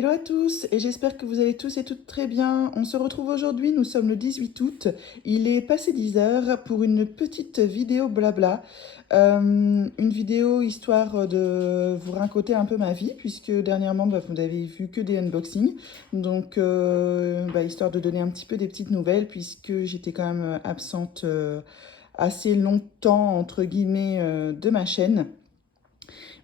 Hello à tous et j'espère que vous allez tous et toutes très bien. On se retrouve aujourd'hui, nous sommes le 18 août. Il est passé 10 heures pour une petite vidéo blabla. Une vidéo histoire de vous raconter un peu ma vie puisque dernièrement vous n'avez vu que des unboxings. Donc histoire de donner un petit peu des petites nouvelles puisque j'étais quand même absente assez longtemps entre guillemets de ma chaîne.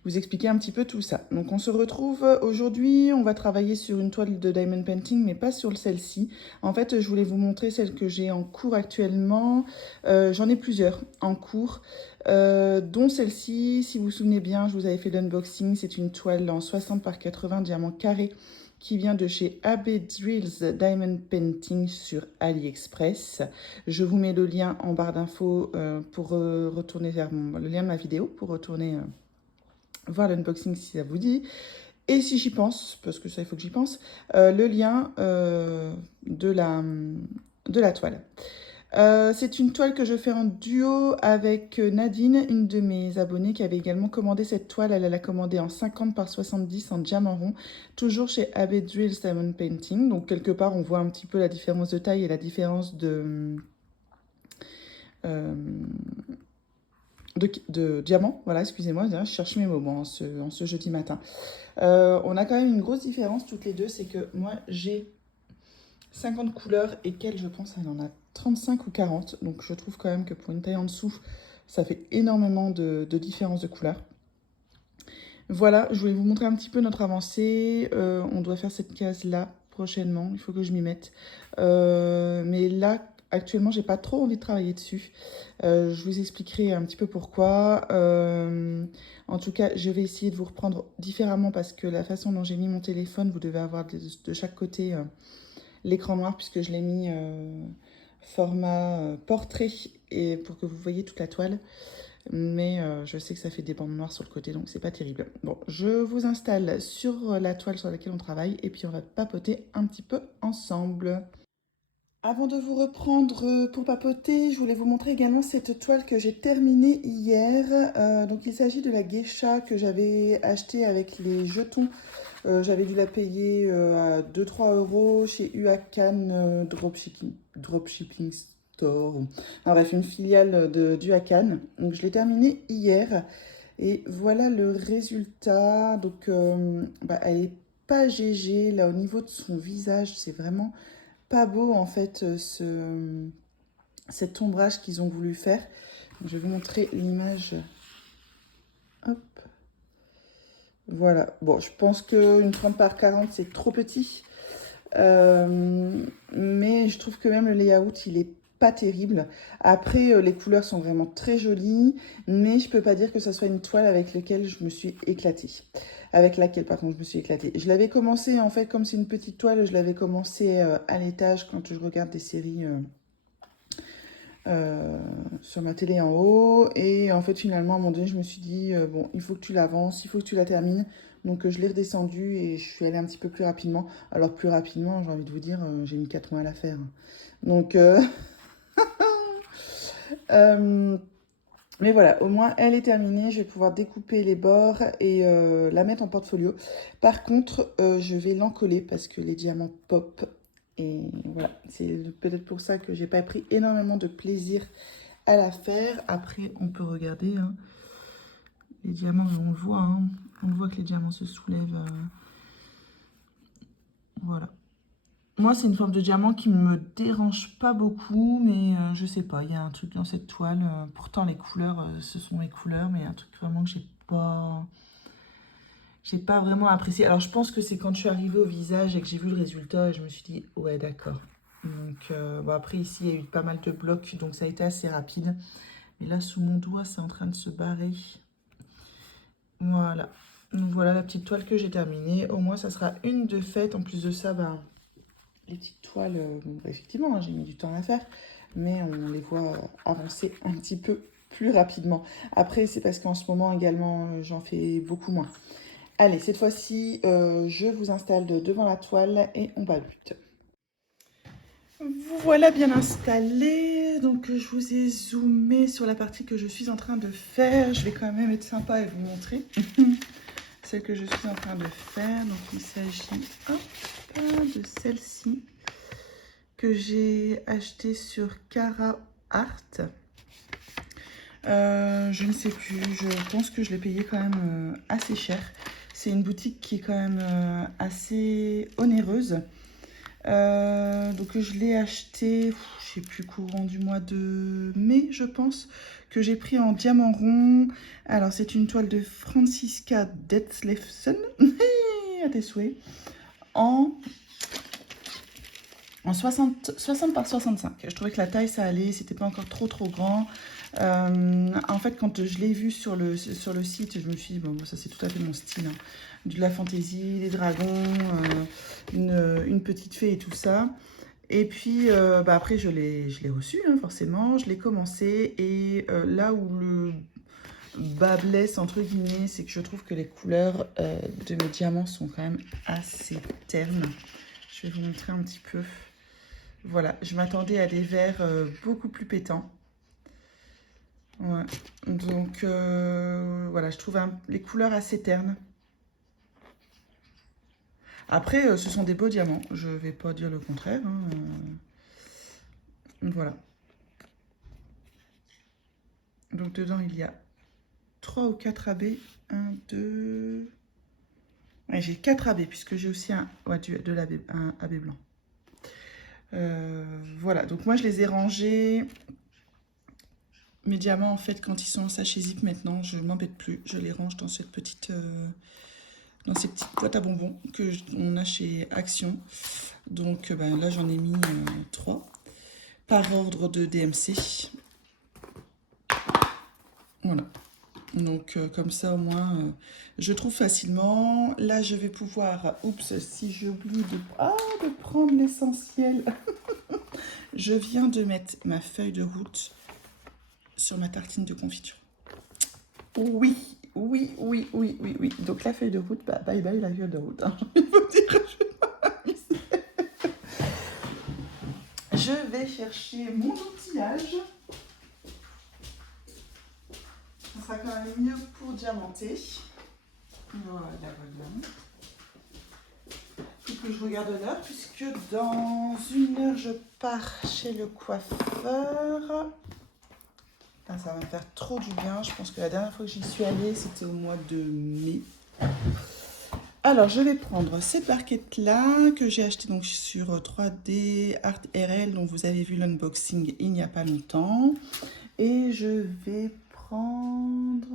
Vous expliquer un petit peu tout ça. Donc on se retrouve aujourd'hui, on va travailler sur une toile de diamond painting, mais pas sur celle-ci. En fait, je voulais vous montrer celle que j'ai en cours actuellement. J'en ai plusieurs en cours, dont celle-ci. Si vous vous souvenez bien, je vous avais fait l'unboxing. C'est une toile en 60 par 80 diamants carrés qui vient de chez AB Drills Diamond Painting sur AliExpress. Je vous mets le lien en barre d'infos pour retourner vers le lien de ma vidéo pour retourner voir l'unboxing si ça vous dit. Et si j'y pense, parce que ça il faut que j'y pense, le lien de la toile. C'est une toile que je fais en duo avec Nadine, une de mes abonnées qui avait également commandé cette toile. Elle l'a commandée en 50 par 70 en diamant rond, toujours chez AB Drills Diamond Painting. Donc quelque part on voit un petit peu la différence de taille et la différence de diamants, voilà, excusez-moi, je cherche mes mots en ce jeudi matin. On a quand même une grosse différence toutes les deux, c'est que moi j'ai 50 couleurs et qu'elle, je pense, elle en a 35 ou 40. Donc je trouve quand même que pour une taille en dessous, ça fait énormément de différence de couleurs. Voilà, je voulais vous montrer un petit peu notre avancée. On doit faire cette case-là prochainement, il faut que je m'y mette. Mais là, actuellement, j'ai pas trop envie de travailler dessus. Je vous expliquerai un petit peu pourquoi. En tout cas, je vais essayer de vous reprendre différemment parce que la façon dont j'ai mis mon téléphone, vous devez avoir de chaque côté l'écran noir puisque je l'ai mis format portrait et pour que vous voyez toute la toile. Mais je sais que ça fait des bandes noires sur le côté, donc c'est pas terrible. Bon, je vous installe sur la toile sur laquelle on travaille et puis on va papoter un petit peu ensemble. Avant de vous reprendre pour papoter, je voulais vous montrer également cette toile que j'ai terminée hier. Donc il s'agit de la geisha que j'avais achetée avec les jetons. J'avais dû la payer à 2-3 euros chez Uakan Dropshipping Store. Enfin, bref, une filiale d'Uakan. Donc je l'ai terminée hier. Et voilà le résultat. Donc elle est pas GG. Là au niveau de son visage, c'est vraiment pas beau en fait cet ombrage qu'ils ont voulu faire. Donc, je vais vous montrer l'image. Hop. Voilà. Bon, je pense qu'une 30 par 40 c'est trop petit. Mais je trouve que même le layout il est pas terrible. Après les couleurs sont vraiment très jolies, mais je peux pas dire que ça soit une toile avec laquelle je me suis éclatée. Avec laquelle par contre je me suis éclatée. Je l'avais commencé en fait comme c'est une petite toile, je l'avais commencé à l'étage quand je regarde des séries sur ma télé en haut. Et en fait finalement à un moment donné je me suis dit bon il faut que tu l'avances, il faut que tu la termines. Donc je l'ai redescendu et je suis allée un petit peu plus rapidement. Alors plus rapidement, j'ai envie de vous dire, j'ai mis 4 mois à la faire. Donc mais voilà, au moins elle est terminée. Je vais pouvoir découper les bords et la mettre en portfolio. Par contre, je vais l'encoller parce que les diamants pop. Et voilà, c'est peut-être pour ça que j'ai pas pris énormément de plaisir à la faire. Après, on peut regarder hein, les diamants, on le voit. Hein, on voit que les diamants se soulèvent. Voilà. Moi, c'est une forme de diamant qui me dérange pas beaucoup, mais je sais pas, il y a un truc dans cette toile. Pourtant, les couleurs, ce sont mes couleurs, mais il y a un truc vraiment que j'ai pas vraiment apprécié. Alors, je pense que c'est quand je suis arrivée au visage et que j'ai vu le résultat, et je me suis dit, ouais, d'accord. Donc, bon, après, ici, il y a eu pas mal de blocs, donc ça a été assez rapide. Mais là, sous mon doigt, c'est en train de se barrer. Voilà. Donc, voilà la petite toile que j'ai terminée. Au moins, ça sera une de faite. En plus de ça, ben, les petites toiles, effectivement, hein, j'ai mis du temps à la faire, mais on les voit avancer un petit peu plus rapidement. Après, c'est parce qu'en ce moment également, j'en fais beaucoup moins. Allez, cette fois-ci, je vous installe devant la toile et on babute. Vous voilà bien installé. Donc, je vous ai zoomé sur la partie que je suis en train de faire. Je vais quand même être sympa et vous montrer. celle que je suis en train de faire. Donc il s'agit de celle-ci que j'ai achetée sur Cara Art. Je ne sais plus, je pense que je l'ai payé quand même assez cher. C'est une boutique qui est quand même assez onéreuse. Donc je l'ai acheté, je sais plus, courant du mois de mai, je pense, que j'ai pris en diamant rond. Alors c'est une toile de Franziska Detlefsen, à tes souhaits, en 60 par 65. Je trouvais que la taille ça allait, c'était pas encore trop grand. En fait, quand je l'ai vu sur le site, je me suis dit, bon, ça c'est tout à fait mon style. Hein. De la fantaisie, des dragons, une petite fée et tout ça. Et puis, après, je l'ai reçu, hein, forcément. Je l'ai commencé. Et là où le bas blesse, entre guillemets, c'est que je trouve que les couleurs de mes diamants sont quand même assez ternes. Je vais vous montrer un petit peu. Voilà, je m'attendais à des verts beaucoup plus pétants. Ouais. Donc, voilà, je trouve les couleurs assez ternes. Après, ce sont des beaux diamants. Je vais pas dire le contraire. Hein. Voilà. Donc, dedans, il y a 3 ou 4 AB. 1, 2... Ouais, j'ai 4 AB, puisque j'ai aussi un AB blanc. Voilà, donc moi, je les ai rangés. Mes diamants, en fait, quand ils sont en sachet zip maintenant, je ne m'embête plus. Je les range dans cette petite... dans ces petites boîtes à bonbons qu'on a chez Action. Donc là, j'en ai mis 3 par ordre de DMC. Voilà. Donc comme ça, au moins, je trouve facilement. Là, je vais pouvoir... Oups, si j'oublie de prendre l'essentiel. Je viens de mettre ma feuille de route sur ma tartine de confiture. Oui. Donc la feuille de route, bye bye la feuille de route. Hein. Je vais chercher mon outillage. Ça sera quand même mieux pour diamanter. Voilà. Il faut que je regarde l'heure puisque dans 1 heure je pars chez le coiffeur. Ah, ça va me faire trop du bien. Je pense que la dernière fois que j'y suis allée, c'était au mois de mai. Alors, je vais prendre cette barquette-là que j'ai achetée donc sur 3D Art RL, dont vous avez vu l'unboxing il n'y a pas longtemps. Et je vais prendre...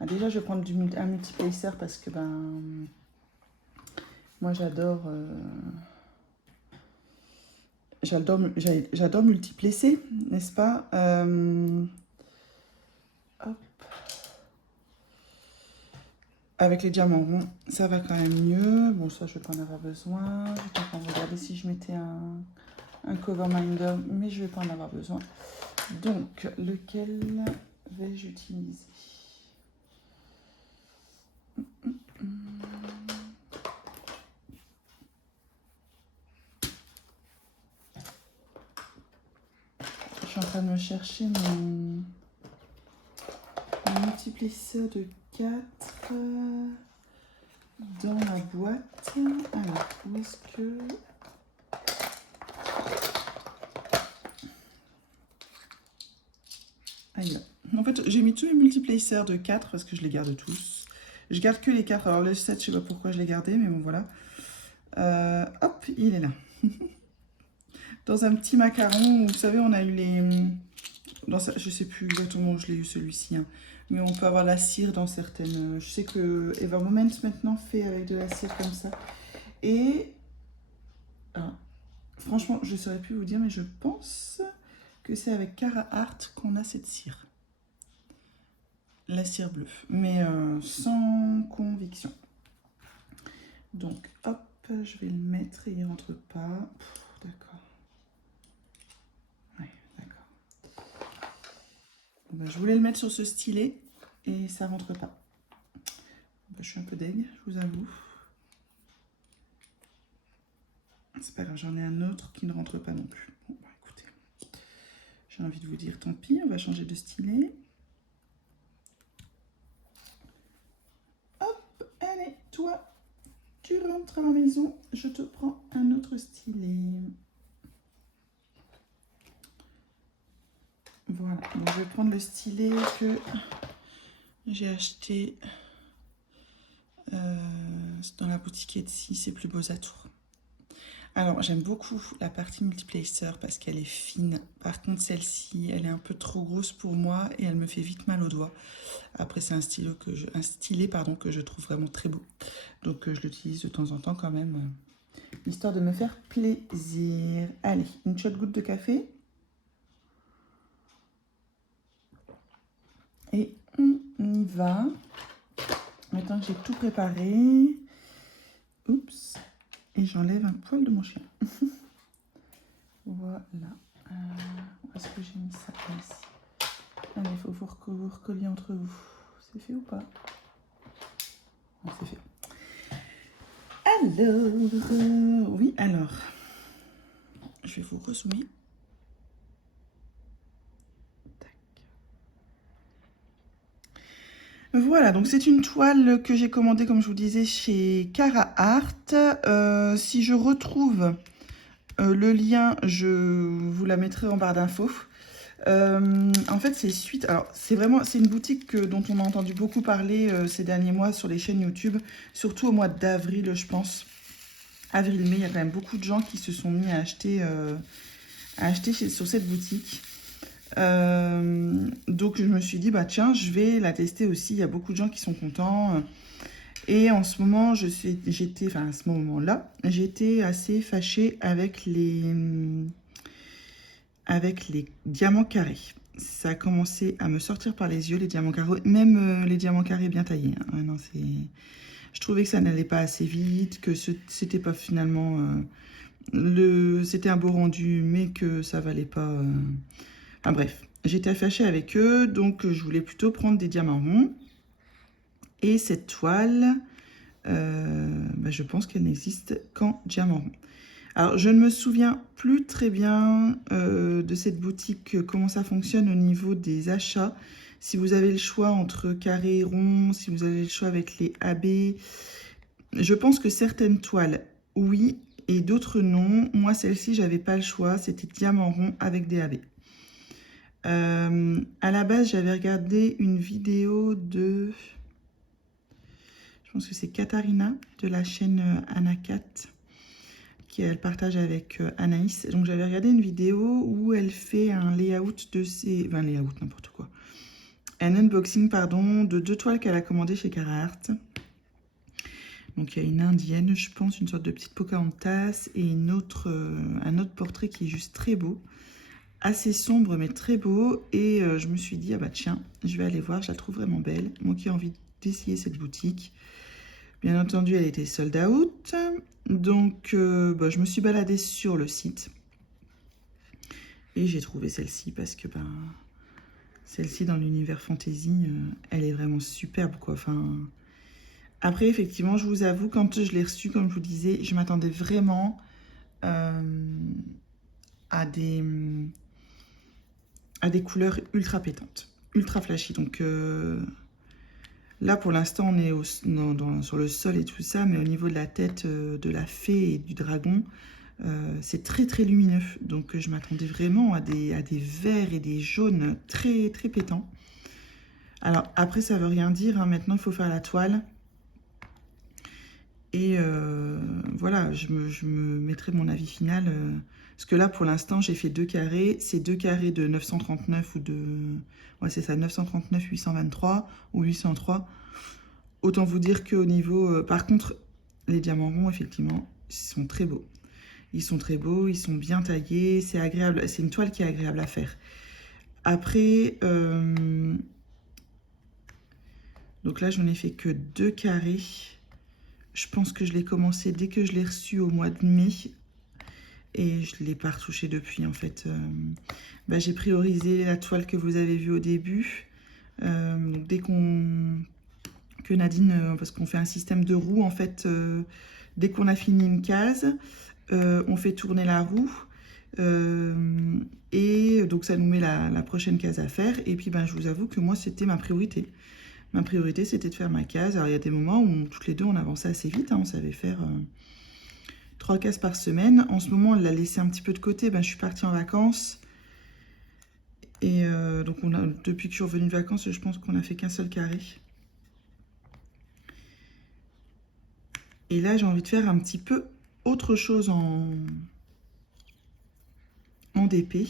déjà, je vais prendre un multiplacer parce que moi, j'adore multiplacer, n'est-ce pas? Hop. Avec les diamants ronds, ça va quand même mieux. Bon, ça, je ne vais pas en avoir besoin. Je vais pas regarder si je mettais un cover minder, mais je ne vais pas en avoir besoin. Donc, lequel vais-je utiliser? Je suis en train de me chercher mon multiplisseur de 4 dans la boîte. Alors, où est-ce que... Aïe. En fait, j'ai mis tous les multiplacers de 4 parce que je les garde tous. Je garde que les 4. Alors, le 7, je sais pas pourquoi je l'ai gardé, mais bon, voilà. Hop, il est là. Dans un petit macaron, vous savez, on a eu les... je sais plus exactement où je l'ai eu celui-ci, hein. Mais on peut avoir la cire dans certaines... Je sais que Eva Moment maintenant fait avec de la cire comme ça. Et... franchement, je ne saurais plus vous dire, mais je pense que c'est avec Cara Art qu'on a cette cire. La cire bleue, mais sans conviction. Donc, hop, je vais le mettre et il ne rentre pas. D'accord. Ouais, d'accord. Je voulais le mettre sur ce stylet et ça ne rentre pas. Je suis un peu deg, je vous avoue. C'est pas grave, j'en ai un autre qui ne rentre pas non plus. Bon, écoutez, j'ai envie de vous dire tant pis, on va changer de stylet. rentres à la maison, je te prends un autre stylet. Voilà, donc je vais prendre le stylet que j'ai acheté dans la boutique Etsy, c'est Plus Beaux Atours. Alors, j'aime beaucoup la partie multiplacer parce qu'elle est fine. Par contre, celle-ci, elle est un peu trop grosse pour moi et elle me fait vite mal aux doigts. Après, c'est un stylet que je trouve vraiment très beau. Donc, je l'utilise de temps en temps quand même, histoire de me faire plaisir. Allez, une chouette goutte de café. Et on y va. Maintenant que j'ai tout préparé. Oups. Et j'enlève un poil de mon chien. Voilà. Où est-ce que j'ai mis ça ici? Allez, il faut que vous recolliez entre vous. C'est fait ou pas? Non, c'est fait. Alors, oui, alors. Je vais vous rezoomer. Voilà, donc c'est une toile que j'ai commandée, comme je vous disais, chez Cara Art. Si je retrouve le lien, je vous la mettrai en barre d'infos. En fait, c'est suite. Alors, c'est une boutique dont on a entendu beaucoup parler ces derniers mois sur les chaînes YouTube, surtout au mois d'avril, je pense. Avril-mai, il y a quand même beaucoup de gens qui se sont mis à acheter sur cette boutique. Donc je me suis dit bah tiens, je vais la tester aussi, il y a beaucoup de gens qui sont contents. Et en ce moment, à ce moment-là, j'étais assez fâchée avec les diamants carrés. Ça a commencé à me sortir par les yeux, les diamants carrés, même les diamants carrés bien taillés. Hein. Ouais, non, je trouvais que ça n'allait pas assez vite, que c'était pas finalement c'était un beau rendu, mais que ça valait pas. Enfin bref, j'étais fâchée avec eux, donc je voulais plutôt prendre des diamants ronds. Et cette toile, je pense qu'elle n'existe qu'en diamant rond. Alors, je ne me souviens plus très bien de cette boutique, comment ça fonctionne au niveau des achats. Si vous avez le choix entre carré et rond, si vous avez le choix avec les AB. Je pense que certaines toiles, oui, et d'autres non. Moi, celle-ci, j'avais pas le choix. C'était diamant rond avec des AB. À la base, j'avais regardé une vidéo de... Je pense que c'est Katharina de la chaîne Anacat qu'elle partage avec Anaïs. Donc j'avais regardé une vidéo où elle fait un layout de ses... Enfin, layout, n'importe quoi. Un unboxing, pardon, de 2 toiles qu'elle a commandées chez Cara Art. Donc il y a une indienne, je pense, une sorte de petite Pocahontas et un autre portrait qui est juste très beau. Assez sombre mais très beau. Et je me suis dit, ah bah tiens, je vais aller voir, je la trouve vraiment belle. Moi qui ai envie d'essayer cette boutique. Bien entendu, elle était sold out. Donc, je me suis baladée sur le site. Et j'ai trouvé celle-ci parce que celle-ci dans l'univers fantasy, elle est vraiment superbe, quoi. Enfin, après, effectivement, je vous avoue, quand je l'ai reçue, comme je vous disais, je m'attendais vraiment à des couleurs ultra pétantes, ultra flashy. Donc... Là, pour l'instant, on est sur le sol et tout ça, mais au niveau de la tête de la fée et du dragon, c'est très très lumineux. Donc, je m'attendais vraiment à des verts et des jaunes très très pétants. Alors, après, ça veut rien dire. Hein. Maintenant, il faut faire la toile. Et voilà, je me mettrai mon avis final. Parce que là, pour l'instant, j'ai fait 2 carrés. C'est 2 carrés de 939 ou de... Ouais, c'est ça, 939, 823 ou 803. Autant vous dire qu'au niveau... par contre, les diamants ronds, effectivement, ils sont très beaux. Ils sont très beaux, ils sont bien taillés. C'est agréable. C'est une toile qui est agréable à faire. Après... donc là, j'en ai fait que 2 carrés. Je pense que je l'ai commencé dès que je l'ai reçu au mois de mai. Et je ne l'ai pas retouché depuis, en fait. J'ai priorisé la toile que vous avez vue au début. Dès que Nadine... parce qu'on fait un système de roue, en fait. Dès qu'on a fini une case, on fait tourner la roue. Et donc, ça nous met la prochaine case à faire. Et puis, je vous avoue que moi, c'était ma priorité. Ma priorité, c'était de faire ma case. Alors, il y a des moments où toutes les deux, on avançait assez vite. Hein. On savait faire 3 cases par semaine. En ce moment, on l'a laissé un petit peu de côté. Ben, je suis partie en vacances. Et donc, depuis que je suis revenue de vacances, je pense qu'on n'a fait qu'un seul carré. Et là, j'ai envie de faire un petit peu autre chose en DP.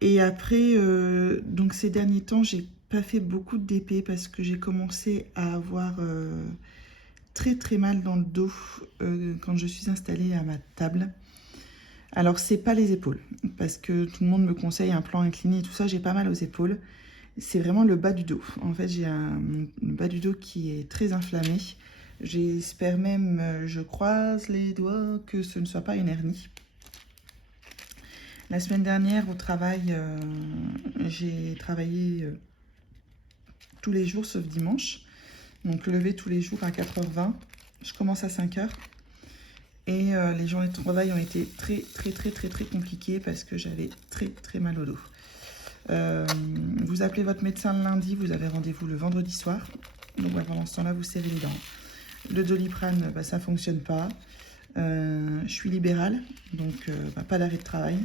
Et après, donc ces derniers temps, j'ai pas fait beaucoup de DP parce que j'ai commencé à avoir très très mal dans le dos quand je suis installée à ma table. Alors, c'est pas les épaules, parce que tout le monde me conseille un plan incliné et tout ça, j'ai pas mal aux épaules. C'est vraiment le bas du dos. En fait, j'ai le bas du dos qui est très inflammé. J'espère même, je croise les doigts, que ce ne soit pas une hernie. La semaine dernière, au travail, j'ai travaillé tous les jours sauf dimanche. Donc, lever tous les jours à 4h20. Je commence à 5h. Et les journées de travail ont été très compliquées parce que j'avais très mal au dos. Vous appelez votre médecin le lundi, vous avez rendez-vous le vendredi soir. Donc pendant ce temps-là, vous serrez les dents. Le Doliprane, ça ne fonctionne pas. Je suis libérale, donc pas d'arrêt de travail.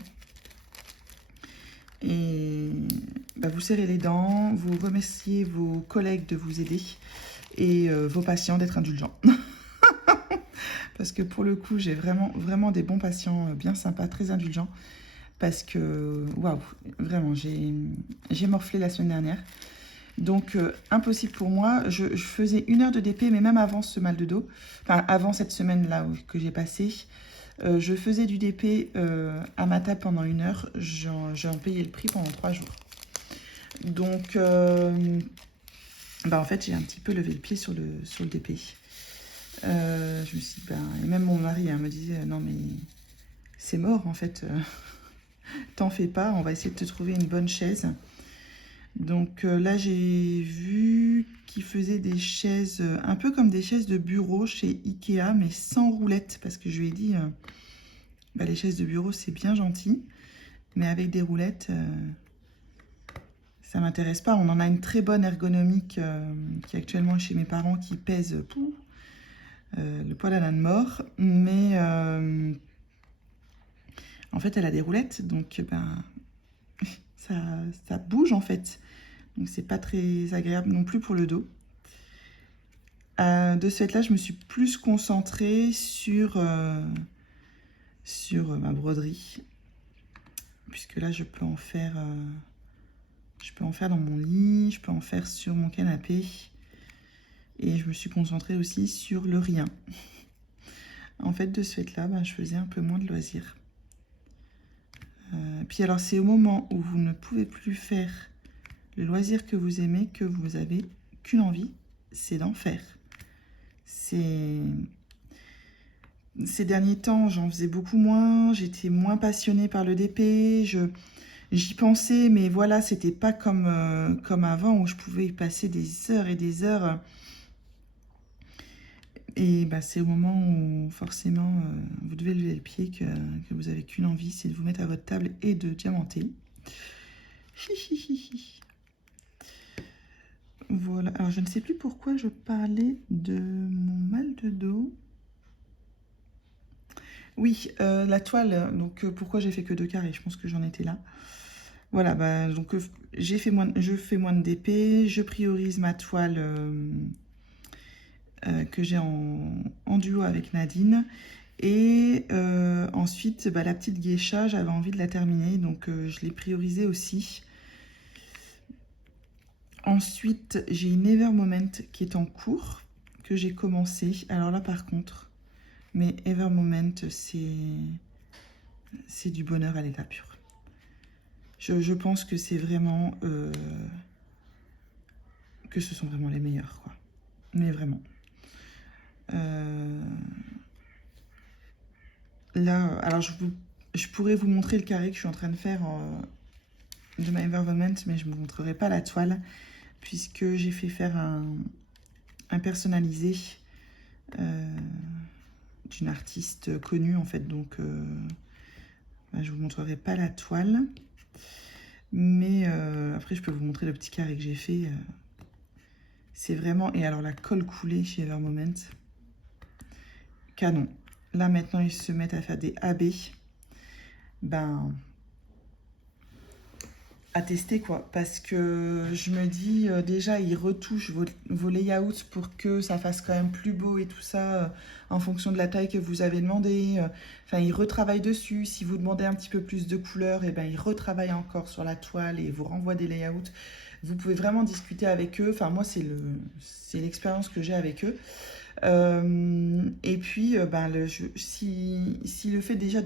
Et vous serrez les dents, vous remerciez vos collègues de vous aider et vos patients d'être indulgents. Parce que pour le coup, j'ai vraiment des bons patients bien sympas, très indulgents. Parce que, waouh, vraiment, j'ai morflé la semaine dernière. Donc, impossible pour moi. Je faisais 1 heure de DP, mais même avant ce mal de dos, enfin, avant cette semaine-là que j'ai passée, je faisais du DP à ma table pendant 1 heure. J'en payais le prix pendant 3 jours. Donc, en fait, j'ai un petit peu levé le pied sur le DP. Je me suis dit, et même mon mari me disait, non mais c'est mort en fait, t'en fais pas, on va essayer de te trouver une bonne chaise. Donc là j'ai vu qu'ils faisaient des chaises, un peu comme des chaises de bureau chez Ikea, mais sans roulettes, parce que je lui ai dit, les chaises de bureau c'est bien gentil, mais avec des roulettes, ça m'intéresse pas. On en a une très bonne ergonomique qui est actuellement chez mes parents qui pèse le poil à l'âne mort, mais en fait elle a des roulettes, donc ça bouge en fait, donc c'est pas très agréable non plus pour le dos. De ce fait là, je me suis plus concentrée sur ma broderie, puisque là je peux en faire dans mon lit, je peux en faire sur mon canapé, et je me suis concentrée aussi sur le rien. En fait, de ce fait là, je faisais un peu moins de loisirs. Puis alors, c'est au moment où vous ne pouvez plus faire le loisir que vous aimez que vous avez qu'une envie, c'est d'en faire. Ces derniers temps, j'en faisais beaucoup moins, j'étais moins passionnée par le DP, j'y pensais, mais voilà, c'était pas comme avant où je pouvais y passer des heures et des heures. Et c'est au moment où forcément vous devez lever le pied que vous avez qu'une envie, c'est de vous mettre à votre table et de diamanter. Voilà, alors je ne sais plus pourquoi je parlais de mon mal de dos. Oui, la toile, donc pourquoi j'ai fait que 2 carrés, je pense que j'en étais là. Voilà, donc je fais moins de DP, je priorise ma toile que j'ai en duo avec Nadine. Et ensuite, la petite geisha, j'avais envie de la terminer, donc je l'ai priorisée aussi. Ensuite, j'ai une Ever Moment qui est en cours, que j'ai commencé. Alors là, par contre, mais Ever Moment, c'est du bonheur à l'état pur. Je pense que c'est vraiment... que ce sont vraiment les meilleurs, quoi. Mais vraiment. Là, alors je pourrais vous montrer le carré que je suis en train de faire de ma Ever Moment, mais je ne vous montrerai pas la toile, puisque j'ai fait faire un personnalisé d'une artiste connue, en fait, donc je vous montrerai pas la toile, mais après je peux vous montrer le petit carré que j'ai fait, C'est vraiment... Et alors la colle coulée chez Evermoment, canon. Là maintenant ils se mettent à faire des AB. Ben... à tester quoi, parce que je me dis déjà ils retouchent vos layouts pour que ça fasse quand même plus beau et tout ça en fonction de la taille que vous avez demandé. Enfin ils retravaillent dessus, si vous demandez un petit peu plus de couleurs, et ben ils retravaillent encore sur la toile et vous renvoient des layouts. Vous pouvez vraiment discuter avec eux, enfin moi c'est l'expérience que j'ai avec eux. Et puis ben, si le fait déjà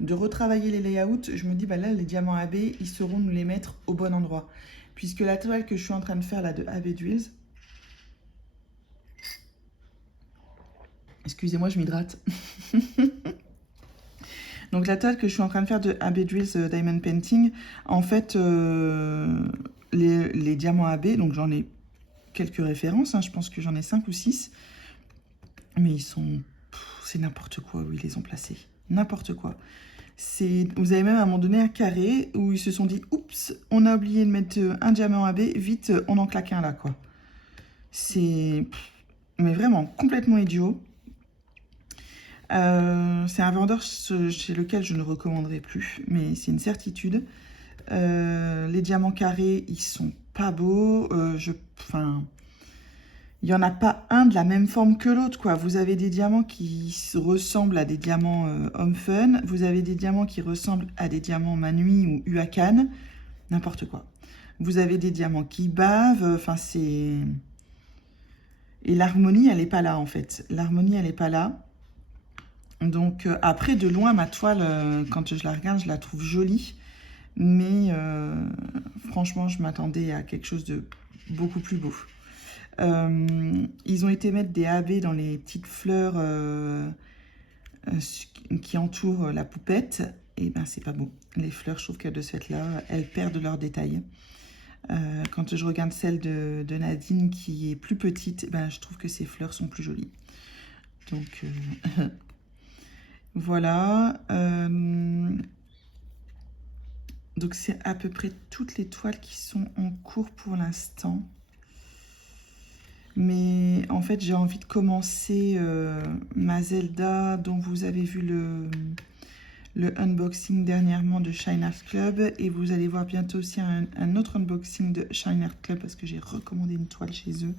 de retravailler les layouts, je me dis, bah là, les diamants AB, ils sauront nous les mettre au bon endroit. Puisque la toile que je suis en train de faire, là, de AB Drills... Excusez-moi, je m'hydrate. Donc, la toile que je suis en train de faire de AB Drills Diamond Painting, en fait, les diamants AB, donc j'en ai quelques références, hein, je pense que j'en ai 5 ou 6. Mais ils sont... C'est n'importe quoi où ils les ont placés. N'importe quoi. Vous avez même à un moment donné un carré où ils se sont dit « Oups, on a oublié de mettre un diamant AB, vite, on en claque un là, quoi. » C'est... Mais vraiment, complètement idiot. C'est un vendeur chez lequel je ne recommanderais plus, mais c'est une certitude. Les diamants carrés, ils sont pas beaux. Enfin... Il n'y en a pas un de la même forme que l'autre, quoi. Vous avez des diamants qui ressemblent à des diamants Homme Fun. Vous avez des diamants qui ressemblent à des diamants Manui ou Huacan. N'importe quoi. Vous avez des diamants qui bavent. Enfin, c'est... Et l'harmonie, elle n'est pas là, en fait. L'harmonie, elle n'est pas là. Donc, après, de loin, ma toile, quand je la regarde, je la trouve jolie. Mais, franchement, je m'attendais à quelque chose de beaucoup plus beau. Ils ont été mettre des AB dans les petites fleurs qui entourent la poupette. Et ben c'est pas beau. Les fleurs, je trouve qu'elles de ce fait-là, elles perdent leurs détails. Quand je regarde celle de Nadine qui est plus petite, ben, je trouve que ses fleurs sont plus jolies. Donc voilà. Donc c'est à peu près toutes les toiles qui sont en cours pour l'instant. Mais en fait, j'ai envie de commencer ma Zelda dont vous avez vu le unboxing dernièrement de Shine Art Club. Et vous allez voir bientôt aussi un autre unboxing de Shine Art Club parce que j'ai recommandé une toile chez eux.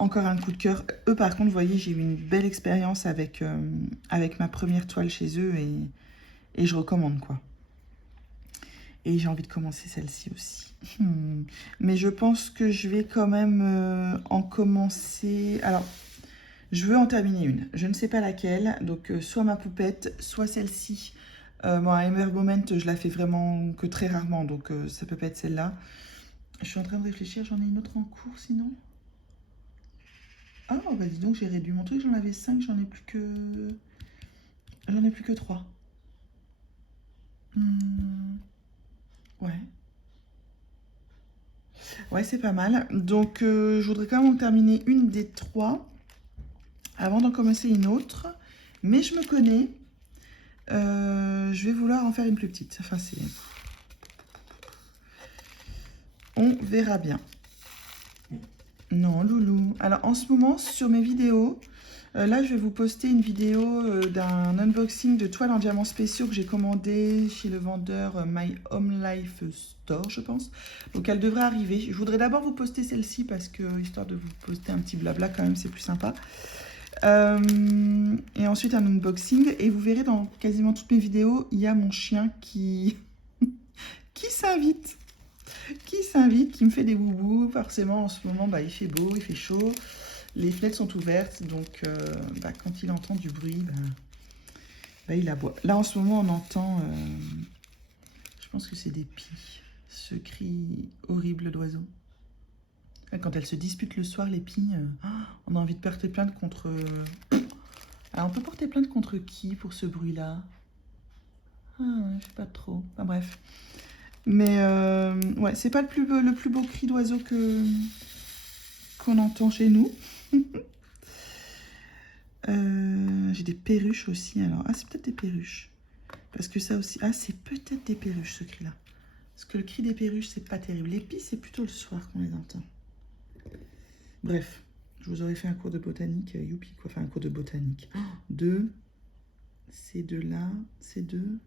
Encore un coup de cœur. Eux, par contre, vous voyez, j'ai eu une belle expérience avec ma première toile chez eux et je recommande, quoi. Et j'ai envie de commencer celle-ci aussi. Mais je pense que je vais quand même en commencer... Alors, je veux en terminer une. Je ne sais pas laquelle. Donc, soit ma poupette, soit celle-ci. Bon, à Evermoment, je la fais vraiment que très rarement. Donc, ça peut pas être celle-là. Je suis en train de réfléchir. J'en ai une autre en cours, sinon. Ah, bah dis donc, j'ai réduit mon truc. J'en avais 5, j'en ai plus que... J'en ai plus que 3. Ouais. Ouais, c'est pas mal. Donc, je voudrais quand même en terminer une des 3 avant d'en commencer une autre. Mais je me connais. Je vais vouloir en faire une plus petite. Enfin, c'est... On verra bien. Non, loulou. Alors, en ce moment, sur mes vidéos, là, je vais vous poster une vidéo d'un unboxing de toiles en diamants spéciaux que j'ai commandé chez le vendeur My Home Life Store, je pense. Donc, elle devrait arriver. Je voudrais d'abord vous poster celle-ci parce que, histoire de vous poster un petit blabla, quand même, c'est plus sympa. Et ensuite, un unboxing. Et vous verrez, dans quasiment toutes mes vidéos, il y a mon chien qui s'invite. Qui me fait des boubous. Forcément, en ce moment, bah, il fait beau, il fait chaud. Les fenêtres sont ouvertes, donc quand il entend du bruit, il aboie. Là, en ce moment, on entend, je pense que c'est des pies, ce cri horrible d'oiseau. Quand elles se disputent le soir, les pies, on a envie de porter plainte contre... Alors, on peut porter plainte contre qui pour ce bruit-là? Je sais pas trop. Enfin, bref. Mais, ouais, c'est pas le plus beau cri d'oiseau qu'on entend chez nous. J'ai des perruches aussi. Alors, c'est peut-être des perruches. Parce que ça aussi... Ah, c'est peut-être des perruches, ce cri-là. Parce que le cri des perruches, c'est pas terrible. Les pies, c'est plutôt le soir qu'on les entend. Bref, je vous aurais fait un cours de botanique, youpi quoi, enfin un cours de botanique. Ces deux-là, ces deux...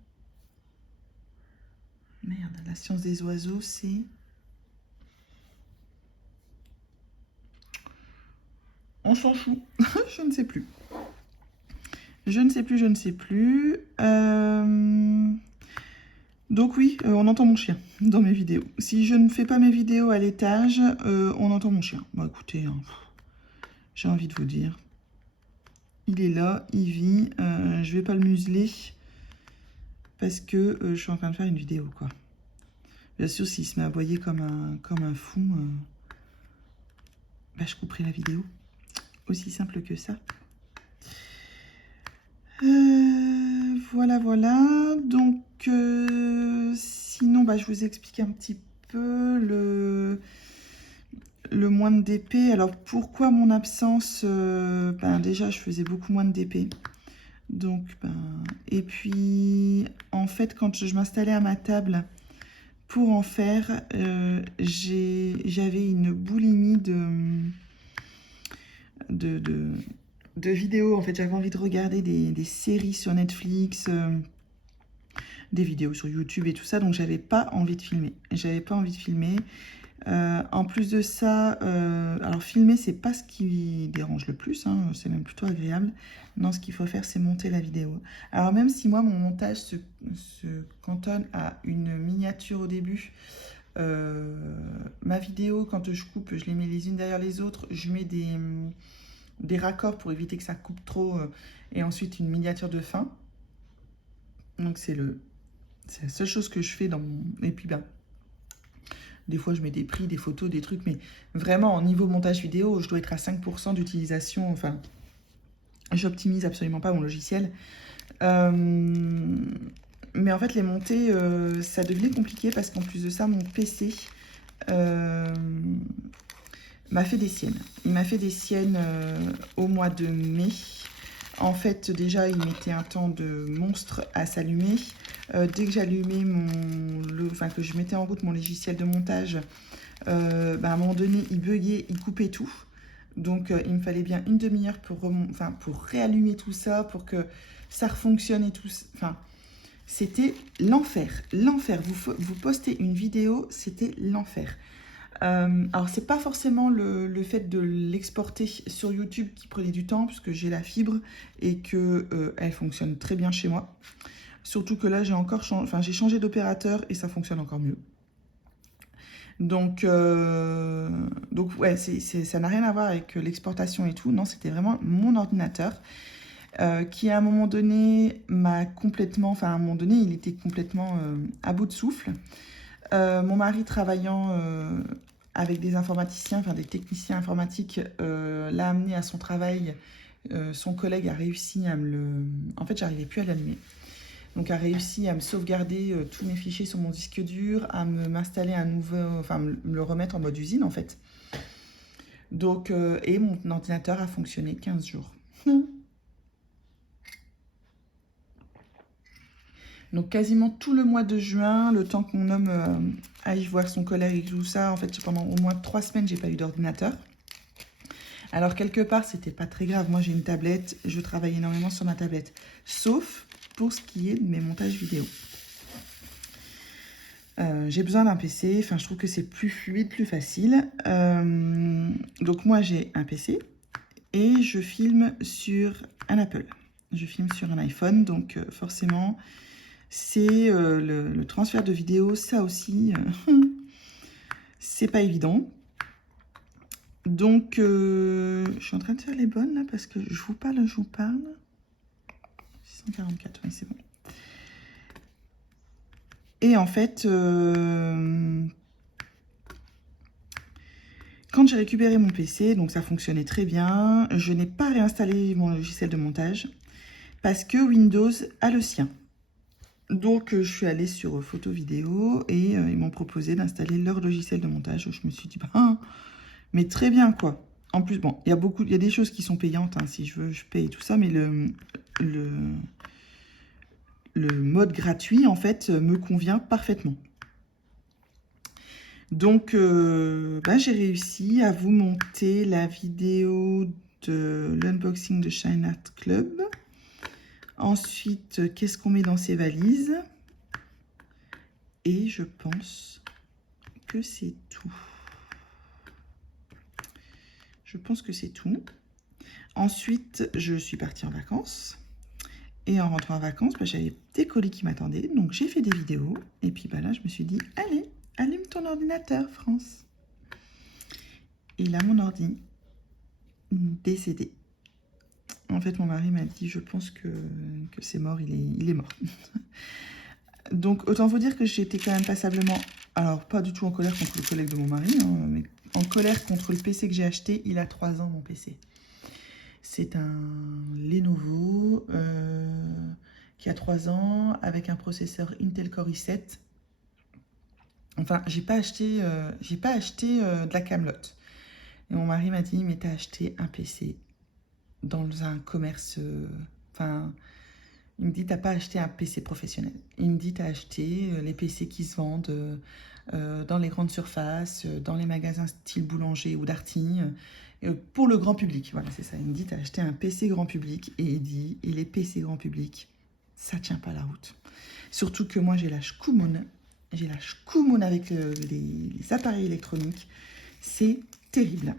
Merde, la science des oiseaux, c'est... On s'en fout, je ne sais plus. Je ne sais plus, je ne sais plus. Donc oui, on entend mon chien dans mes vidéos. Si je ne fais pas mes vidéos à l'étage, on entend mon chien. Bon écoutez, hein, j'ai envie de vous dire. Il est là, il vit. Je vais pas le museler parce que je suis en train de faire une vidéo, quoi. Bien sûr, s'il se met à aboyer comme un fou, bah, je couperai la vidéo. Aussi simple que ça. Voilà, voilà. Donc, sinon, bah, je vous explique un petit peu le moins de DP. Alors, pourquoi mon absence? Ben, déjà, je faisais beaucoup moins de DP. Donc, ben, et puis, en fait, quand je m'installais à ma table pour en faire, j'avais une boulimie de vidéos. En fait, j'avais envie de regarder des séries sur Netflix, des vidéos sur YouTube et tout ça, donc j'avais pas envie de filmer. J'avais pas envie de filmer. En plus de ça, alors filmer, c'est pas ce qui dérange le plus, hein, c'est même plutôt agréable. Non, ce qu'il faut faire, c'est monter la vidéo. Alors même si moi, mon montage se cantonne à une miniature au début, ma vidéo, quand je coupe, je les mets les unes derrière les autres, je mets des raccords pour éviter que ça coupe trop, et ensuite une miniature de fin. Donc c'est la seule chose que je fais dans mon... Et puis ben, des fois je mets des prix, des photos, des trucs, mais vraiment en niveau montage vidéo, je dois être à 5% d'utilisation, enfin, j'optimise absolument pas mon logiciel. Mais en fait les montées, ça devenait compliqué parce qu'en plus de ça, mon PC m'a fait des siennes. Il m'a fait des siennes au mois de mai. En fait, déjà, il mettait un temps de monstre à s'allumer. Dès que j'allumais que je mettais en route mon logiciel de montage, à un moment donné, il buguait, il coupait tout. Donc, il me fallait bien une demi-heure pour réallumer tout ça, pour que ça refonctionne et tout. Enfin, c'était l'enfer. L'enfer. Vous postez une vidéo, c'était l'enfer. Alors, c'est pas forcément le fait de l'exporter sur YouTube qui prenait du temps, puisque j'ai la fibre et que elle fonctionne très bien chez moi. Surtout que là, j'ai changé d'opérateur et ça fonctionne encore mieux. Donc ouais, ça n'a rien à voir avec l'exportation et tout. Non, c'était vraiment mon ordinateur qui, à un moment donné, il était complètement à bout de souffle. Mon mari travaillant avec des informaticiens, enfin des techniciens informatiques, l'a amené à son travail. Son collègue a réussi à me le... En fait, j'arrivais plus à l'allumer. Donc, a réussi à me sauvegarder tous mes fichiers sur mon disque dur, à m'installer un nouveau... Enfin, me le remettre en mode usine, en fait. Donc, et mon ordinateur a fonctionné 15 jours. Donc, quasiment tout le mois de juin, le temps que mon homme aille voir son collègue et tout ça, en fait, pendant au moins 3 semaines, j'ai pas eu d'ordinateur. Alors, quelque part, c'était pas très grave. Moi, j'ai une tablette, je travaille énormément sur ma tablette. Sauf pour ce qui est de mes montages vidéo. J'ai besoin d'un PC, enfin, je trouve que c'est plus fluide, plus facile. Donc, moi, j'ai un PC et je filme sur un Apple. Je filme sur un iPhone, donc forcément... C'est le transfert de vidéo, ça aussi, c'est pas évident. Donc, je suis en train de faire les bonnes, là, parce que je vous parle. 644, oui, c'est bon. Et en fait, quand j'ai récupéré mon PC, donc ça fonctionnait très bien, je n'ai pas réinstallé mon logiciel de montage, parce que Windows a le sien. Donc, je suis allée sur photo vidéo et ils m'ont proposé d'installer leur logiciel de montage. Je me suis dit, bah, mais très bien, quoi. En plus, bon, il y a des choses qui sont payantes, hein, si je veux, je paye tout ça, mais le mode gratuit, en fait, me convient parfaitement. Donc, j'ai réussi à vous monter la vidéo de l'unboxing de Shine Art Club. Ensuite, qu'est-ce qu'on met dans ces valises? Et je pense que c'est tout. Je pense que c'est tout. Ensuite, je suis partie en vacances. Et en rentrant en vacances, j'avais des colis qui m'attendaient. Donc, j'ai fait des vidéos. Et puis, là, je me suis dit, allez, allume ton ordinateur, France. Et là, mon ordi, décédé. En fait, mon mari m'a dit, je pense que c'est mort, il est mort. Donc, autant vous dire que j'étais quand même passablement... Alors, pas du tout en colère contre le collègue de mon mari, hein, mais en colère contre le PC que j'ai acheté. Il a 3 ans, mon PC. C'est un Lenovo qui a 3 ans, avec un processeur Intel Core i7. Enfin, j'ai pas acheté de la camelote. Et mon mari m'a dit, mais t'as acheté un PC dans un commerce... il me dit, t'as pas acheté un PC professionnel. Il me dit, t'as acheté les PC qui se vendent dans les grandes surfaces, dans les magasins style Boulanger ou Darty, pour le grand public. Voilà, c'est ça. Il me dit, t'as acheté un PC grand public. Et il dit, et les PC grand public, ça tient pas la route. Surtout que moi, j'ai la Shkumun. J'ai la Shkumun avec les appareils électroniques. C'est terrible.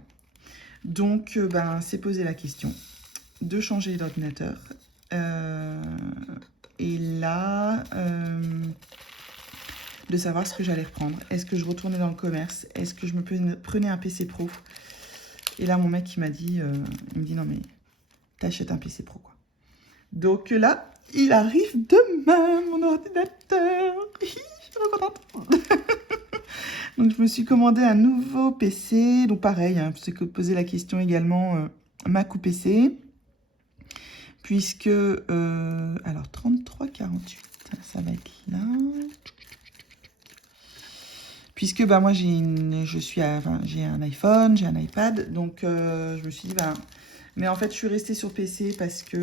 Donc, c'est poser la question de changer d'ordinateur. Et là, de savoir ce que j'allais reprendre. Est-ce que je retournais dans le commerce? Est-ce que je me prenais un PC Pro? Et là, mon mec, il m'a dit, il me dit, non mais, t'achètes un PC Pro, quoi. Donc là, il arrive demain, mon ordinateur. Je suis trop contente. Donc, je me suis commandé un nouveau PC. Donc, pareil, hein, c'est que poser la question également, Mac ou PC. Puisque, alors, 33,48, ça va être là. Puisque, moi, j'ai un iPhone, j'ai un iPad. Donc, je me suis dit, mais en fait, je suis restée sur PC parce que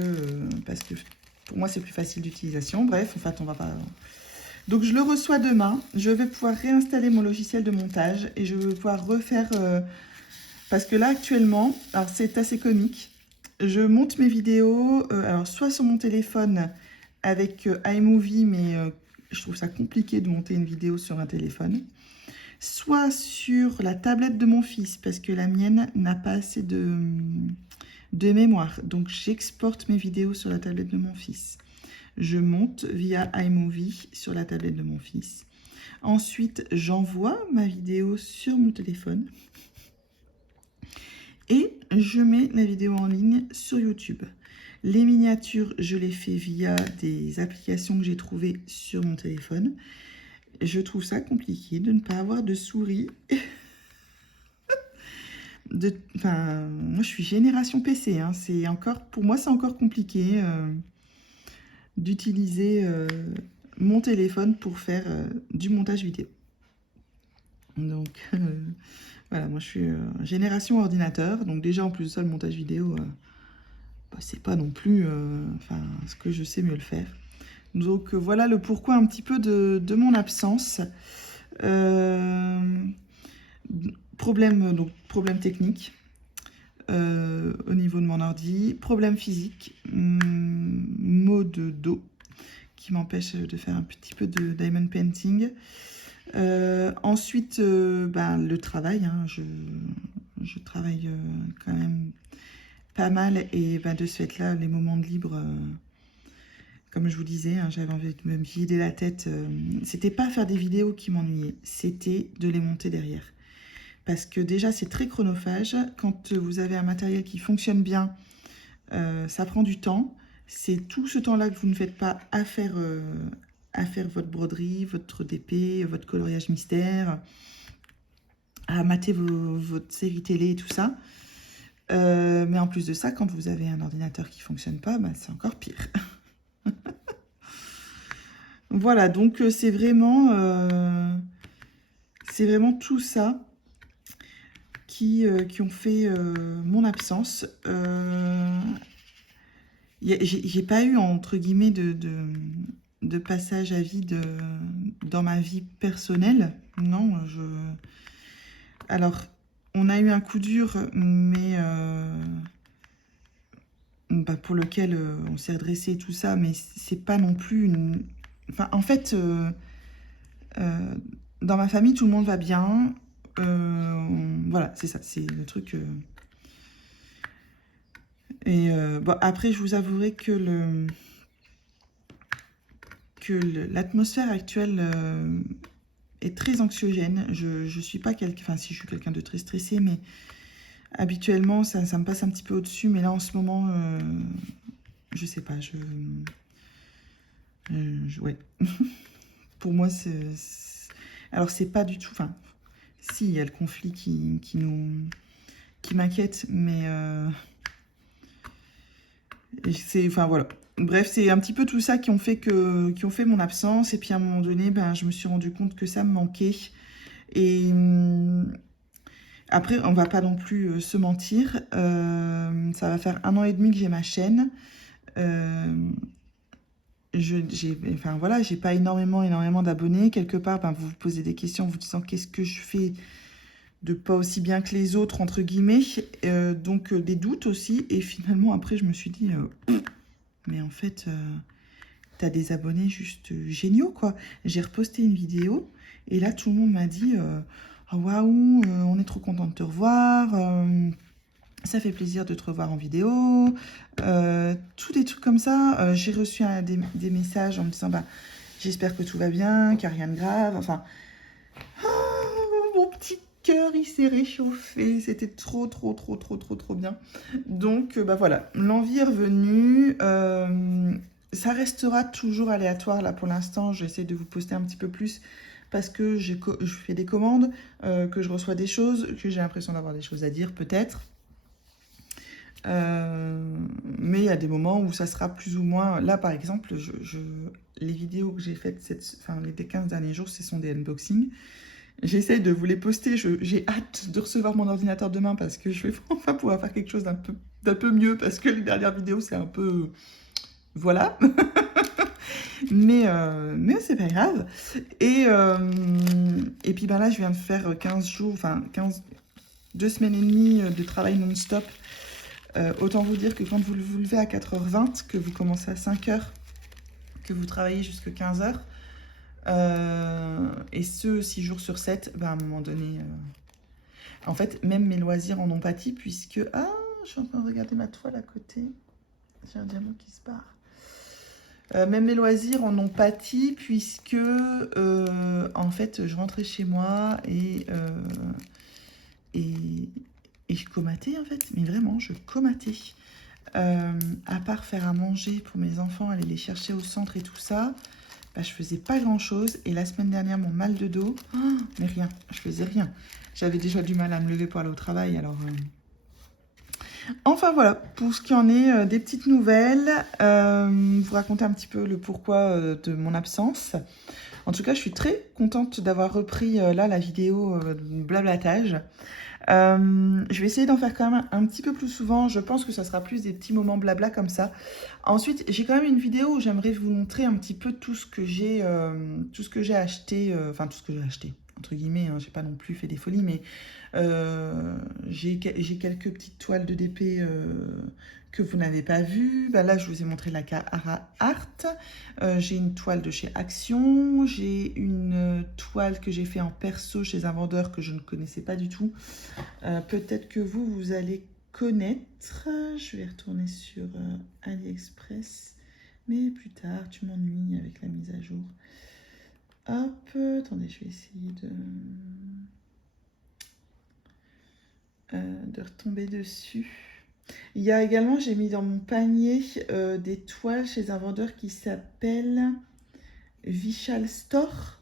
pour moi, c'est plus facile d'utilisation. Bref, en fait, on va pas... Donc, je le reçois demain. Je vais pouvoir réinstaller mon logiciel de montage et je vais pouvoir refaire... parce que là, actuellement, alors c'est assez comique. Je monte mes vidéos, alors soit sur mon téléphone avec iMovie, mais je trouve ça compliqué de monter une vidéo sur un téléphone. Soit sur la tablette de mon fils, parce que la mienne n'a pas assez de mémoire. Donc, j'exporte mes vidéos sur la tablette de mon fils. Je monte via iMovie sur la tablette de mon fils. Ensuite, j'envoie ma vidéo sur mon téléphone. Et je mets la vidéo en ligne sur YouTube. Les miniatures, je les fais via des applications que j'ai trouvées sur mon téléphone. Je trouve ça compliqué de ne pas avoir de souris. Moi, je suis génération PC. Hein. Pour moi, c'est encore compliqué d'utiliser mon téléphone pour faire du montage vidéo. Donc, voilà, moi, je suis génération ordinateur. Donc, déjà, en plus de ça, le montage vidéo, c'est pas non plus ce que je sais mieux le faire. Donc, voilà le pourquoi un petit peu de mon absence. Problème technique au niveau de mon ordi, problème physique, maux de dos qui m'empêche de faire un petit peu de diamond painting. Ensuite, le travail, hein, je travaille quand même pas mal et de ce fait-là, les moments de libre, comme je vous disais, hein, j'avais envie de me vider la tête. C'était pas faire des vidéos qui m'ennuyaient, c'était de les monter derrière. Parce que déjà, c'est très chronophage. Quand vous avez un matériel qui fonctionne bien, ça prend du temps. C'est tout ce temps-là que vous ne faites pas à faire votre broderie, votre DP, votre coloriage mystère, à mater votre série télé et tout ça. Mais en plus de ça, quand vous avez un ordinateur qui ne fonctionne pas, c'est encore pire. Voilà, donc c'est vraiment tout ça qui ont fait mon absence. J'ai pas eu, entre guillemets, de passage à vide dans ma vie personnelle. Non, Alors, on a eu un coup dur, mais bah, pour lequel on s'est redressé et tout ça, mais c'est pas non plus une... Enfin, en fait, dans ma famille, tout le monde va bien. Voilà, c'est ça, c'est le truc... Et bon, après, je vous avouerai que l'atmosphère actuelle est très anxiogène. Je suis pas quelqu'un... Enfin, si, je suis quelqu'un de très stressé, mais habituellement, ça me passe un petit peu au-dessus. Mais là, en ce moment, je sais pas, ouais. Pour moi, alors, c'est pas du tout... Enfin, si, il y a le conflit qui m'inquiète, mais... Enfin, voilà. Bref, c'est un petit peu tout ça qui ont fait mon absence. Et puis, à un moment donné, ben, je me suis rendu compte que ça me manquait. Et après, on va pas non plus se mentir. Ça va faire 1 an et demi que j'ai ma chaîne. Enfin, voilà, j'ai pas énormément d'abonnés. Quelque part, ben, vous vous posez des questions, vous disant qu'est-ce que je fais de pas aussi bien que les autres, entre guillemets. Donc, des doutes aussi. Et finalement, après, je me suis dit... mais en fait, t'as des abonnés juste géniaux, quoi. J'ai reposté une vidéo et là, tout le monde m'a dit ah, waouh, on est trop content de te revoir. Ça fait plaisir de te revoir en vidéo. Tous des trucs comme ça. J'ai reçu des messages en me disant bah, j'espère que tout va bien, qu'il n'y a rien de grave. Enfin, mon petit cœur, il s'est réchauffé. C'était trop bien. Donc, bah voilà, l'envie est revenue. Ça restera toujours aléatoire, là, pour l'instant. J'essaie de vous poster un petit peu plus parce que je fais des commandes, que je reçois des choses, que j'ai l'impression d'avoir des choses à dire, peut-être. Mais il y a des moments où ça sera plus ou moins... Là, par exemple, les vidéos que j'ai faites les 15 derniers jours, ce sont des unboxings. J'essaye de vous les poster. J'ai hâte de recevoir mon ordinateur demain parce que je vais enfin pouvoir faire quelque chose d'un peu mieux parce que les dernières vidéos, c'est un peu... Voilà. mais c'est pas grave. Et puis ben là, je viens de faire 15 jours, enfin 2 semaines et demie de travail non-stop. Autant vous dire que quand vous vous levez à 4h20, que vous commencez à 5h, que vous travaillez jusqu'à 15h, et ce, 6 jours sur 7, ben à un moment donné... En fait, même mes loisirs en ont pâti puisque... Ah, je suis en train de regarder ma toile à côté. J'ai un diamant qui se barre. Même mes loisirs en ont pâti puisque, en fait, je rentrais chez moi et je comatais, en fait. Mais vraiment, je comatais. À part faire à manger pour mes enfants, aller les chercher au centre et tout ça, bah, je faisais pas grand-chose. Et la semaine dernière, mon mal de dos, mais rien, je faisais rien. J'avais déjà du mal à me lever pour aller au travail, alors... Enfin voilà, pour ce qui en est des petites nouvelles, vous raconter un petit peu le pourquoi de mon absence. En tout cas, je suis très contente d'avoir repris là la vidéo blablatage. Je vais essayer d'en faire quand même un petit peu plus souvent. Je pense que ça sera plus des petits moments blabla comme ça. Ensuite, j'ai quand même une vidéo où j'aimerais vous montrer un petit peu tout ce que j'ai acheté. Enfin, tout ce que j'ai acheté, entre guillemets. Hein, j'ai pas non plus fait des folies, mais j'ai quelques petites toiles de DP que vous n'avez pas vues. Bah, là, je vous ai montré la Cara Art. J'ai une toile de chez Action. J'ai une toile que j'ai fait en perso chez un vendeur que je ne connaissais pas du tout. Peut-être que vous allez connaître. Je vais retourner sur AliExpress. Mais plus tard, tu m'ennuies avec la mise à jour. Hop, attendez, je vais essayer de retomber dessus. Il y a également, j'ai mis dans mon panier des toiles chez un vendeur qui s'appelle Vishal Store.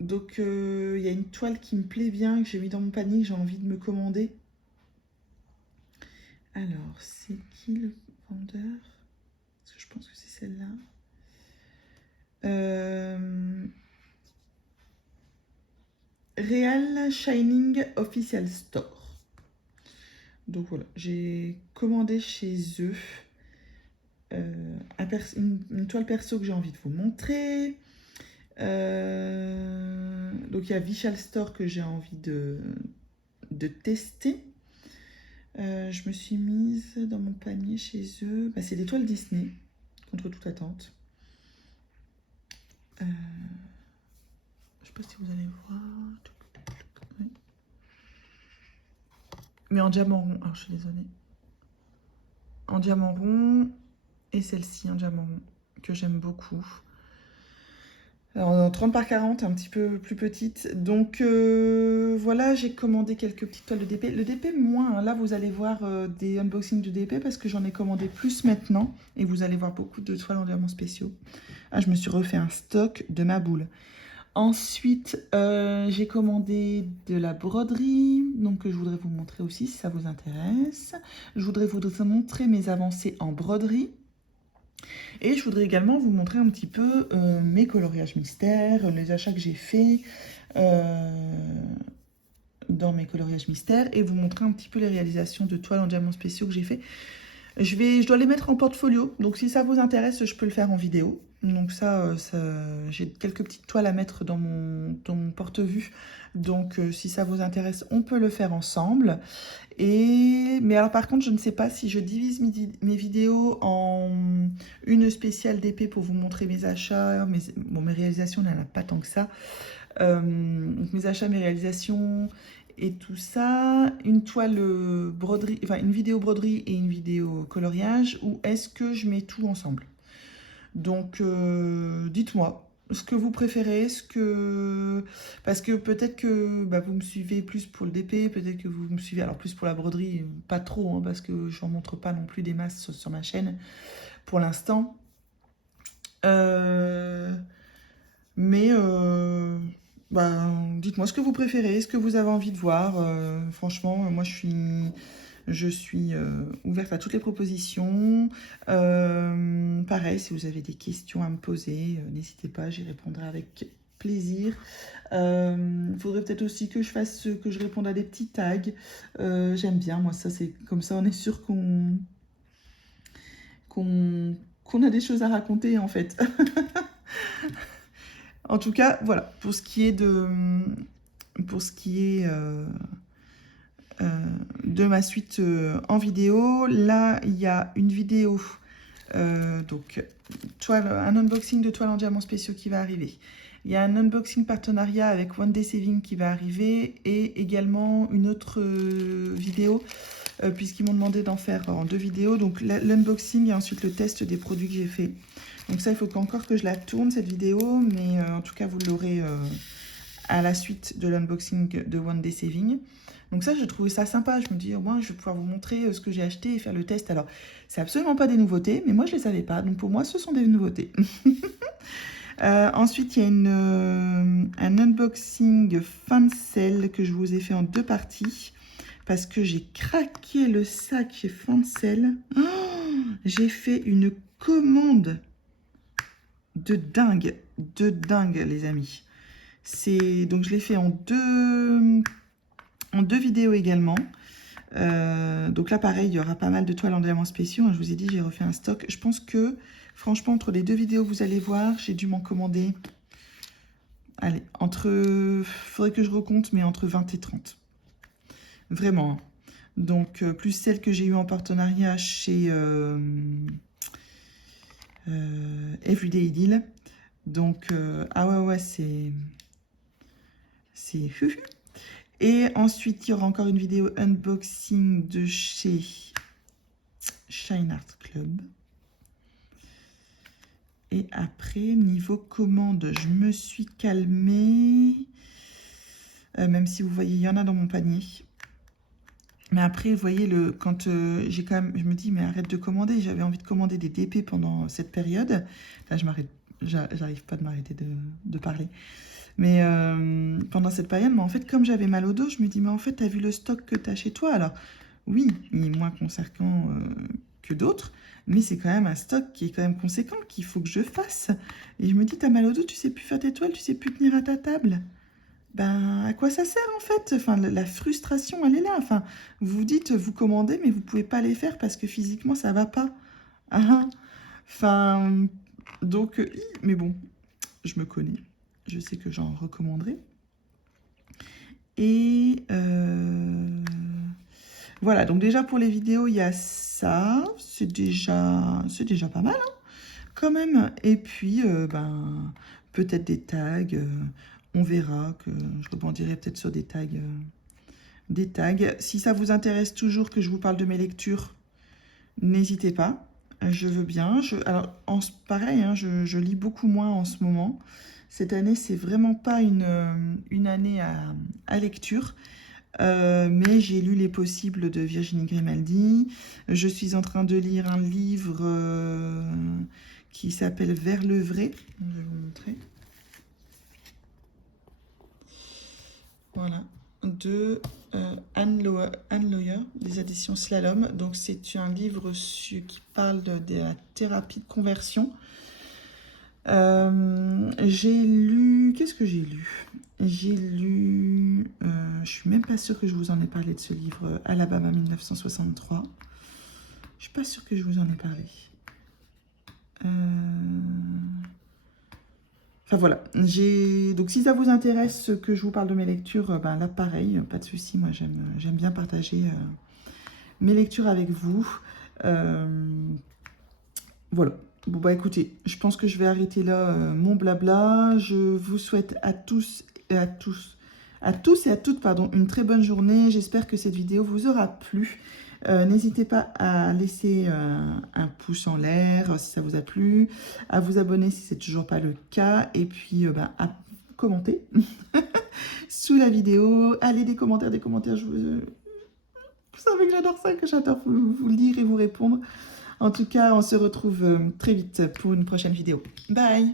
Donc, il y a une toile qui me plaît bien, que j'ai mis dans mon panier, que j'ai envie de me commander. Alors, c'est qui le vendeur? Parce que je pense que c'est celle-là. Real Shining Official Store. Donc voilà, j'ai commandé chez eux. une toile perso que j'ai envie de vous montrer. Donc il y a Vishal Store que j'ai envie de tester. Je me suis mise dans mon panier chez eux. Bah, c'est des toiles Disney, contre toute attente. Je sais pas si vous allez voir. Oui. Mais en diamant rond. Alors je suis désolée. En diamant rond. Et celle-ci en diamant rond, que j'aime beaucoup. Alors, 30 par 40, un petit peu plus petite. Donc voilà, j'ai commandé quelques petites toiles de DP. Le DP moins, hein. Là vous allez voir des unboxings de DP parce que j'en ai commandé plus maintenant. Et vous allez voir beaucoup de toiles en diamants spéciaux. Ah, je me suis refait un stock de ma boule. Ensuite, j'ai commandé de la broderie, donc je voudrais vous montrer aussi si ça vous intéresse. Je voudrais vous montrer mes avancées en broderie. Et je voudrais également vous montrer un petit peu mes coloriages mystères, les achats que j'ai faits dans mes coloriages mystères et vous montrer un petit peu les réalisations de toiles en diamants spéciaux que j'ai fait. Je dois les mettre en portfolio, donc si ça vous intéresse, je peux le faire en vidéo. Donc j'ai quelques petites toiles à mettre dans mon porte-vue. Donc si ça vous intéresse, on peut le faire ensemble. Mais alors par contre, je ne sais pas si je divise mes vidéos en une spéciale d'épée pour vous montrer mes achats. Mes réalisations, il n'y en a pas tant que ça. Donc mes achats, mes réalisations et tout ça. Une toile broderie, enfin une vidéo broderie et une vidéo coloriage. Ou est-ce que je mets tout ensemble? Donc dites-moi ce que vous préférez, parce que peut-être que vous me suivez plus pour le DP, peut-être que vous me suivez alors plus pour la broderie, pas trop, hein, parce que je n'en montre pas non plus des masses sur ma chaîne pour l'instant. Mais dites-moi ce que vous préférez, ce que vous avez envie de voir. Franchement, moi je suis ouverte à toutes les propositions. Pareil, si vous avez des questions à me poser, n'hésitez pas, j'y répondrai avec plaisir. Il faudrait peut-être aussi que je réponde à des petits tags. J'aime bien, moi, ça, c'est comme ça, on est sûr qu'on a des choses à raconter, en fait. En tout cas, voilà, pour ce qui est de ma suite en vidéo. Là, il y a une vidéo, donc un unboxing de toiles en diamants spéciaux qui va arriver. Il y a un unboxing partenariat avec One Day Saving qui va arriver et également une autre vidéo puisqu'ils m'ont demandé d'en faire en 2 vidéos. Donc l'unboxing et ensuite le test des produits que j'ai fait. Donc ça, il faut encore que je la tourne cette vidéo, mais en tout cas, vous l'aurez à la suite de l'unboxing de One Day Saving. Donc ça, je trouvais ça sympa. Je me dis, au moins, je vais pouvoir vous montrer ce que j'ai acheté et faire le test. Alors, c'est absolument pas des nouveautés, mais moi, je ne les savais pas. Donc, pour moi, ce sont des nouveautés. Ensuite, il y a un unboxing Fancel que je vous ai fait en 2 parties. Parce que j'ai craqué le sac chez Fancel. Oh, j'ai fait une commande de dingue, les amis. Donc, je l'ai fait en deux vidéos également. Donc là, pareil, il y aura pas mal de toiles en diamants spéciaux. Je vous ai dit, j'ai refait un stock. Je pense que, franchement, entre les 2 vidéos, vous allez voir, j'ai dû m'en commander. Allez, faudrait que je recompte, mais entre 20 et 30. Vraiment. Donc, plus celle que j'ai eue en partenariat chez Everyday Idyll. Donc, ah ouais, c'est... Et ensuite, il y aura encore une vidéo unboxing de chez Shine Art Club. Et après, niveau commande, je me suis calmée. Même si vous voyez, il y en a dans mon panier. Mais après, vous voyez, quand j'ai quand même... Je me dis, mais arrête de commander. J'avais envie de commander des DP pendant cette période. Là, j'arrive pas de m'arrêter de parler. Mais pendant cette période, mais en fait, comme j'avais mal au dos, je me dis, mais en fait, tu as vu le stock que tu as chez toi? Alors, oui, il est moins conséquent que d'autres, mais c'est quand même un stock qui est quand même conséquent, qu'il faut que je fasse. Et je me dis, tu as mal au dos, tu sais plus faire tes toiles, tu sais plus tenir à ta table. Ben, à quoi ça sert, en fait? Enfin, la frustration, elle est là. Enfin, vous vous dites, vous commandez, mais vous pouvez pas les faire parce que physiquement, ça va pas. Ah, Enfin, donc, mais bon, je me connais. Je sais que j'en recommanderai. Et voilà, donc déjà pour les vidéos, il y a ça. C'est déjà pas mal, hein, quand même. Et puis, ben, peut-être des tags. On verra que je rebondirai peut-être sur des tags. Des tags. Si ça vous intéresse toujours que je vous parle de mes lectures, n'hésitez pas. Je veux bien. Alors, pareil, hein, je lis beaucoup moins en ce moment. Cette année, c'est vraiment pas une année à lecture. Mais j'ai lu Les Possibles de Virginie Grimaldi. Je suis en train de lire un livre qui s'appelle Vers le vrai. Je vais vous montrer. Voilà. De Anne Lawyer, des éditions Slalom. Donc c'est un livre qui parle de la thérapie de conversion. J'ai lu... Qu'est-ce que j'ai lu? J'ai lu... je suis même pas sûre que je vous en ai parlé de ce livre, Alabama 1963. Je suis pas sûre que je vous en ai parlé. Enfin voilà, donc si ça vous intéresse que je vous parle de mes lectures, ben là pareil, pas de souci, moi j'aime bien partager mes lectures avec vous. Voilà. Bon bah écoutez, je pense que je vais arrêter là mon blabla. Je vous souhaite à tous et à toutes, pardon, une très bonne journée. J'espère que cette vidéo vous aura plu. N'hésitez pas à laisser un pouce en l'air si ça vous a plu, à vous abonner si c'est toujours pas le cas, et puis ben, à commenter sous la vidéo. Allez, des commentaires, vous savez que j'adore ça, que j'adore vous lire et vous répondre. En tout cas, on se retrouve très vite pour une prochaine vidéo. Bye!